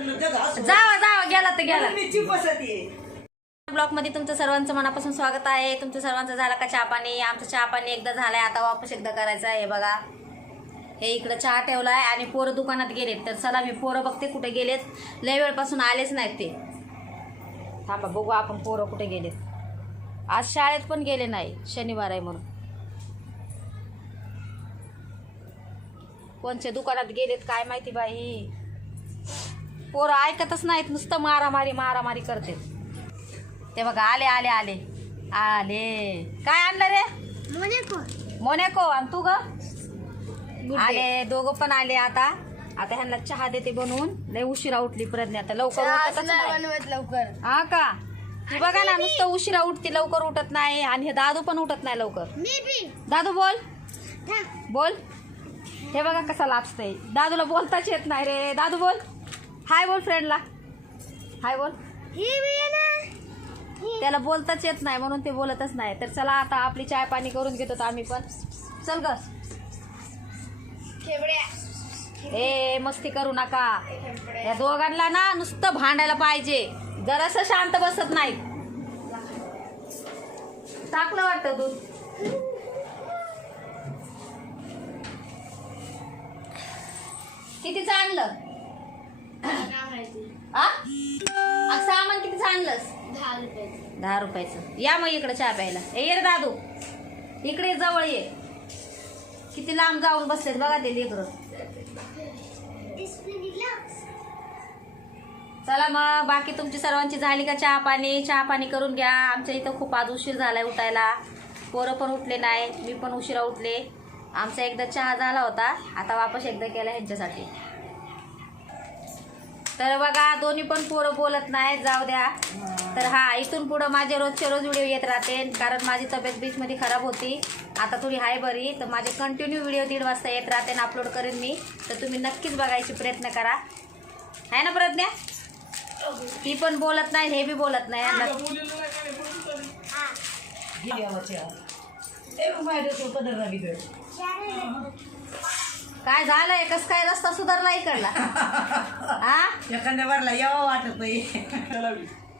जावा जावा गेला तर गेला. पसती ब्लॉगमध्ये तुमचं सर्वांचं मनापासून स्वागत आहे. तुमचं सर्वांचं झालं का चहा पाणी? आमचं चहा पाणी एकदा झालंय आता वापस एकदा करायचं आहे बघा. हे इकडं चहा ठेवलाय आणि पोरं दुकानात गेलेत. तर चला मी पोरं बघते कुठे गेलेत. लय वेळपासून आलेच नाहीत ते. थांबा बघू आपण पोरं कुठे गेलेत. आज शाळेत पण गेले नाही शनिवार आहे म्हणून. कोणच्या दुकानात गेलेत काय माहिती बाई? पोरं ऐकतच नाहीत नुसतं मारामारी मारामारी करते. ते बघा आले आले आले. आले. काय आणलं रे? मोनेको आणि तू ग. आले दोघं पण आले आता. आता ह्यांना चहा देते बनवून. लय उशिरा उठली प्रज्ञा आता लवकर. लवकर. हा का? ती बघा ना नुसतं उशिरा उठते लवकर उठत नाही. आणि हे दादू पण उठत नाही लवकर. मी बी. दादू बोल. बोल. हे बघा कसा लाचतंय दादूला बोलताच येत नाही रे. दादू बोल. हाय बोल फ्रेंडला हाय बोल. ही त्याला बोलताच येत नाही म्हणून ते बोलतच नाही. तर चला आता आपली चाय पाणी करून घेतो आम्ही पण. चल ग. ए मस्ती करू नका. या दोघांना ना नुसतं भांडायला पाहिजे. जरास शांत बसत नाही. टाकलं वाटतं दूध. कितीचं आणलं? आ आ, सामान कितीचं आणलंस दहा रुपये दहा रुपयाचं. या मग इकडे चहा प्यायला. ये रे दादू. इकडे जवळ ये. किती लांब जाऊन बसलेत बघा ते लेकरं. चला मग बाकी तुमची सर्वांची झाली का चहा पाणी? चहा पाणी करून घ्या. आमच्या इथं खूप आज उशीर झालाय उठायला. पोरं पण उठले नाही मी पण उशिरा उठले. आमचा एकदा चहा झाला होता. आता वापस एकदा केला ह्यांच्यासाठी. तर बघा दोन्ही पण पोरं बोलत नाही जाऊ द्या. तर हा इथून पुढं माझे रोजचे रोज व्हिडिओ येत राहते कारण माझी तब्येत बीचमध्ये खराब होती. आता थोडी हाय बरी तर माझे कंटिन्यू व्हिडिओ दीड वाजता येत राहते आणि अपलोड करेन मी. तर तुम्ही नक्कीच बघायची प्रयत्न करा. आहे ना प्रज्ञा? ती पण बोलत नाही हे बी बोलत नाही काय झालंय? कस काय रस्ता सुधारला इकडला? हा एखाद्या वरला यावं वाटत नाही.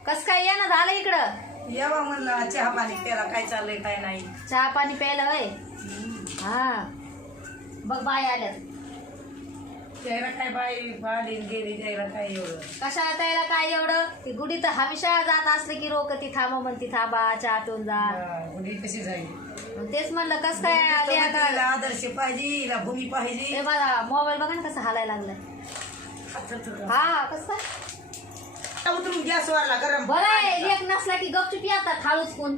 कस काय येणं झालं इकडं? यावं म्हणलं चहा पाणी त्याला काय चाललंय काय नाही. चहा पाणी प्यायला वय हा. बघ बाय आल्यात. त्याला काय बाई बाली गेली त्याला काय एवढं. कशाला त्याला काय एवढं? ती गुढी तर हमेशा जात असलं की रोक ती थांबा म्हणती थांबा चहा पिऊन जा. हा, उडी कशी जाईल मग तेच म्हणलं कस काय आली तिला आता? आदर्श पाहिजे हिला भूमी पाहिजे. हे बघा मोबाईल बघा ना कसं हालायला लागलाय. हा कस? काय उतरून गॅस वरला गरम. बरं आहे लेख नसला की गपचूप येतात खाळूच कोण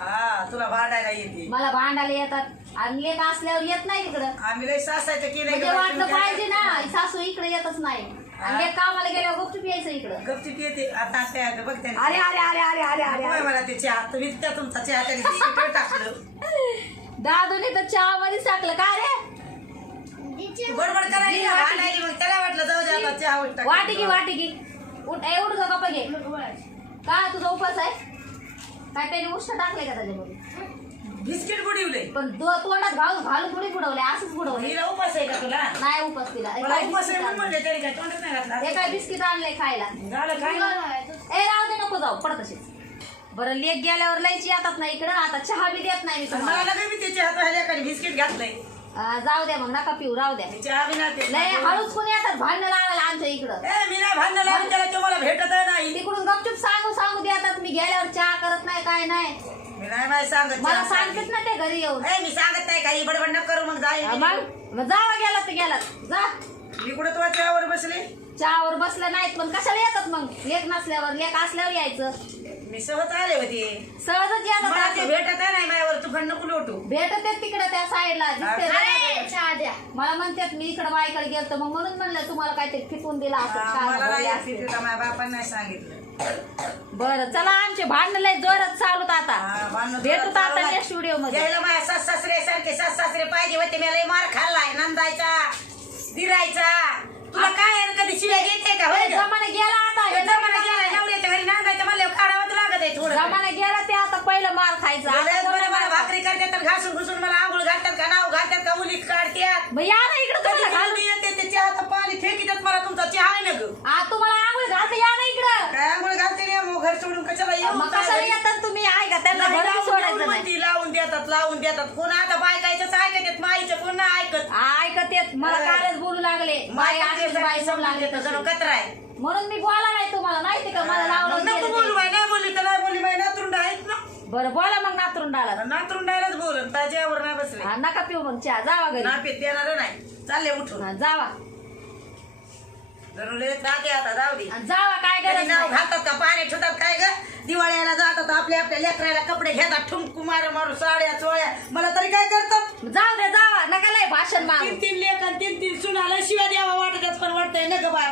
हा तुला भांडायला येते. मला भांडायला येतात. आणि लेख असल्यावर येत नाही तिकडं आम्ही लय सासायचं केलं म्हणजे वाटलं पाहिजे ना सासू इकडे येतच नाही. आणि लेख कामाला गेल्यावर गपचूप यायचं इकडं. गपचिप येते. आता त्या बघ त्याने अरे अरे अरे अरे अरे अरे होय मला ते चहा. तुम्ही त्या तुमचा चहा त्याने तिकीट टाकलं. दादूने तर चहा मध्ये टाकलं. का रे? बडबड करायली ना, भांडायली मग त्याला वाटलं जाऊ दे आता चहा. वाटी घे वाटी घे. उठ ए उठ ग गप्पा घे. का तुझा उपास आहे? काय त्याने उष्ट टाकले का त्याच्यामध्ये? बिस्किट बुडवले. पण दो- तोंडात घालून घालून थोडी बुडवले असंच बुडवले हिला उपास आहे का तुला? नाही उपास तिला. ए, मला काय उपास बिस्किट आहे म्हणून आणलंय? म्हणले तरी काय तोंडात नाही घातला हे काय बिस्किट आणलंय खायला? झालं काय ए राहू दे नको जाऊ. पडत असेच बरं लेक गेल्यावर लयची येतात ना इकडं. आता चहा बी देत नाही मी तुम्हाला मला काय मी त्याच्या हात एखादी बिस्किट घातलंय. जाऊ द्या मग नका पिऊ राहू द्या मी चहा बी नाही पित. लय हळूच कोणी येतात भांडणं लावायला आमच्या इकडं. ए, मी नाही भांडण लावून त्याला तो मला भेटत नाही. तिकडून गपचूप सांगू सांगू देतात मी गेल्यावर चहा करत नाही काय नाही. मी नाही सांगत मला सांगतेच ना ते घरी येऊन. ए, मी सांगत नाही काही बडबड न करू मग जाईल हा, मग? मग जावा गेला तर गेलात. जा. मी कुठं तुझ्या चहावर बसले? चहावर बसलं नाहीत पण कशाला येतात मग? लेख नसल्यावर लेख असल्यावर यायचं. मी सहज आले होते. सहजच मला ते येतात भेटत नाही माझ्यावर तू नको लोटू भेटत आहेत तिकडे त्या साईडला दिसते ना. अरे! चहा द्या. मला म्हणतात मी इकडे बाईकडे गेलतो. मग म्हणून म्हणलं तुम्हाला काहीतरी फिकून दिला असं हा, मला नाही माझ्या बापाने नाही सांगितलं. बरं चला आमचे भांडण लय जोरात चालूत हा, आता भांडणं भेटू जोरात आता आहे. नेक्स्ट व्हिडिओमध्ये. यायला माझ्या सास सासरे सारखे सास सासरे पाहिजे होते मला मार खाल्लाय नंदायचा दिरायचा. तुला काय आहे, कधी शिव्या पहिलं मार खायचा. भाकरी करतात तर घासून घुसून मला आंघोळ घालतात का नाव घालतात का? उलीत काढतात. भैया ना इकडे येते ते चहाचा पाणी फेकितात मला तुमचा चहा आहे ना गं. तुम्हाला आंघोळ घालता या ना इकडं. काय आंघोळ घालते घर सोडून कशाला येऊ? तुम्ही? आहे का? त्यांना लावून सोडायचं लावून देतात लावून देतात. कोण आता बायकायचंच ऐकत माईचं कोण नाही ऐकत. ऐकत येत. मला कालच बोलू लागले. बाई अशीच बाई समजून लागले कचरा आहे. म्हणून मी बोला नाही तुम्हाला. माहिती का? मला लावलं मग बरं बोला मग नातरुंडाला. नातरुंडायलाच बोलून ताज्यावर नाही बसले. हा, नका पिऊ मग चहा जावा घरी नापीत देणार नाही. चालले उठून. हा, जावा. जणू लय आता जाऊ दे. आणि जावा काय कधी गरज नाव नाही. घालतात का? पाणी ठेवतात काय ग? दिवाळीला जातात आपल्या आपल्या लेकराला कपडे घेतात ठुमकू मार मारू साड्या चोळ्या. मला तरी काय करतात? जाऊ दे जावा. नका लय भाषण मागू तीन तीन लेख तीन तीन सुनाला शिव्या द्यावा वाटत पण वाटतंय न ग बाय